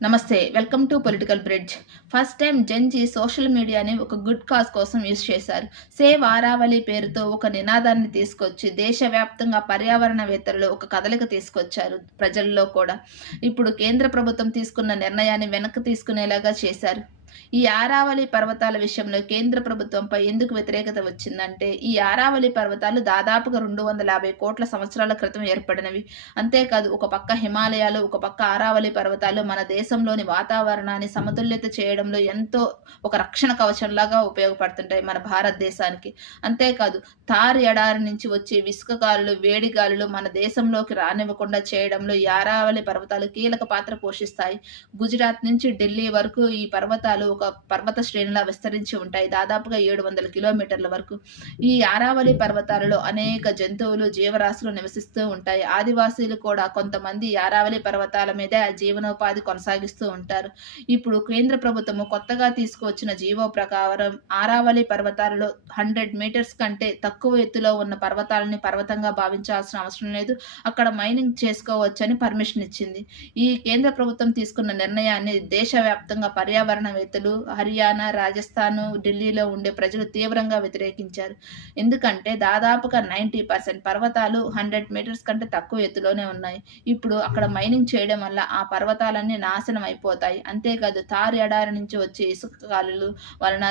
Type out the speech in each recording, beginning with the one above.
నమస్తే. Welcome to political bridge. First time Gen Z social మీడియాని ఒక గుడ్ కాజ్ కోసం యూజ్ చేశారు. సేవ్ ఆరావళి పేరుతో ఒక నినాదాన్ని తీసుకొచ్చి దేశవ్యాప్తంగా పర్యావరణవేత్తలు ఒక కదలిక తీసుకొచ్చారు ప్రజల్లో కూడా. ఇప్పుడు కేంద్ర ప్రభుత్వం తీసుకున్న నిర్ణయాన్ని వెనక్కి తీసుకునేలాగా చేశారు. ఈ ఆరావళి పర్వతాల విషయంలో కేంద్ర ప్రభుత్వంపై ఎందుకు వ్యతిరేకత వచ్చిందంటే, ఈ ఆరావళి పర్వతాలు దాదాపుగా 250 కోట్ల సంవత్సరాల క్రితం ఏర్పడినవి. అంతేకాదు ఒక పక్క హిమాలయాలు, ఒక పక్క ఆరావళి పర్వతాలు మన దేశంలోని వాతావరణాన్ని సమతుల్యత చేయడంలో ఎంతో ఒక రక్షణ కవచంలాగా ఉపయోగపడుతుంటాయి మన భారతదేశానికి. అంతేకాదు థార్ ఎడారి నుంచి వచ్చే ఇసుక గాలులు, వేడి గాలులు మన దేశంలోకి రానివ్వకుండా చేయడంలో ఈ ఆరావళి పర్వతాలు కీలక పాత్ర పోషిస్తాయి. గుజరాత్ నుంచి ఢిల్లీ వరకు ఈ పర్వతాలు ఒక పర్వత శ్రేణిలా విస్తరించి ఉంటాయి. దాదాపుగా 700 కిలోమీటర్ల వరకు. ఈ ఆరావళి పర్వతాలలో అనేక జంతువులు, జీవరాశులు నివసిస్తూ ఉంటాయి. ఆదివాసీలు కూడా కొంతమంది ఆరావళి పర్వతాల మీదే జీవనోపాధి కొనసాగిస్తూ ఉంటారు. ఇప్పుడు కేంద్ర ప్రభుత్వము కొత్తగా తీసుకువచ్చిన జీవో ప్రకారం ఆరావళి పర్వతాలలో 100 మీటర్స్ కంటే తక్కువ ఎత్తులో ఉన్న పర్వతాలని పర్వతంగా భావించాల్సిన అవసరం లేదు. అక్కడ మైనింగ్ చేసుకోవచ్చని పర్మిషన్ ఇచ్చింది. ఈ కేంద్ర ప్రభుత్వం తీసుకున్న నిర్ణయాన్ని దేశవ్యాప్తంగా పర్యావరణవేత్తలు హర్యానా, రాజస్థాన్, ఢిల్లీలో ఉండే ప్రజలు తీవ్రంగా వ్యతిరేకించారు. ఎందుకంటే దాదాపుగా 90% పర్వతాలు 100 మీటర్స్ కంటే తక్కువ ఎత్తులోనే ఉన్నాయి. ఇప్పుడు అక్కడ మైనింగ్ చేయడం వల్ల ఆ పర్వతాలన్నీ నాశనం అయిపోతాయి. అంతేకాదు థార్ ఎడారి నుంచి వచ్చే ఇసుక గాలులు వలన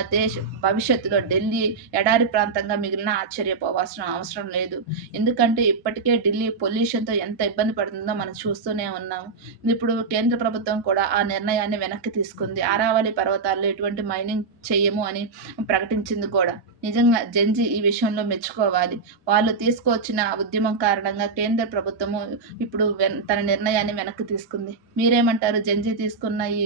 భవిష్యత్తులో ఢిల్లీ ఎడారి ప్రాంతంగా మిగిలిన ఆశ్చర్యపోవాల్సిన అవసరం లేదు. ఎందుకంటే ఇప్పటికే ఢిల్లీ పొల్యూషన్‌తో ఎంత ఇబ్బంది పడుతుందో మనం చూస్తూనే ఉన్నాం. ఇప్పుడు కేంద్ర ప్రభుత్వం కూడా ఆ నిర్ణయాన్ని వెనక్కి తీసుకుంది. ఆరావళి పర్వతాల్లో ఎటువంటి మైనింగ్ చెయ్యము అని ప్రకటించింది కూడా. నిజంగా జెన్‌జీ ఈ విషయంలో మెచ్చుకోవాలి. వాళ్ళు తీసుకువచ్చిన ఉద్యమం కారణంగా కేంద్ర ప్రభుత్వము ఇప్పుడు తన నిర్ణయాన్ని వెనక్కి తీసుకుంది. మీరేమంటారు? జెన్‌జీ తీసుకున్న ఈ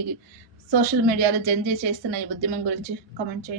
సోషల్ మీడియాలో జెన్‌జీ చేస్తున్న ఈ ఉద్యమం గురించి కామెంట్ చేయండి.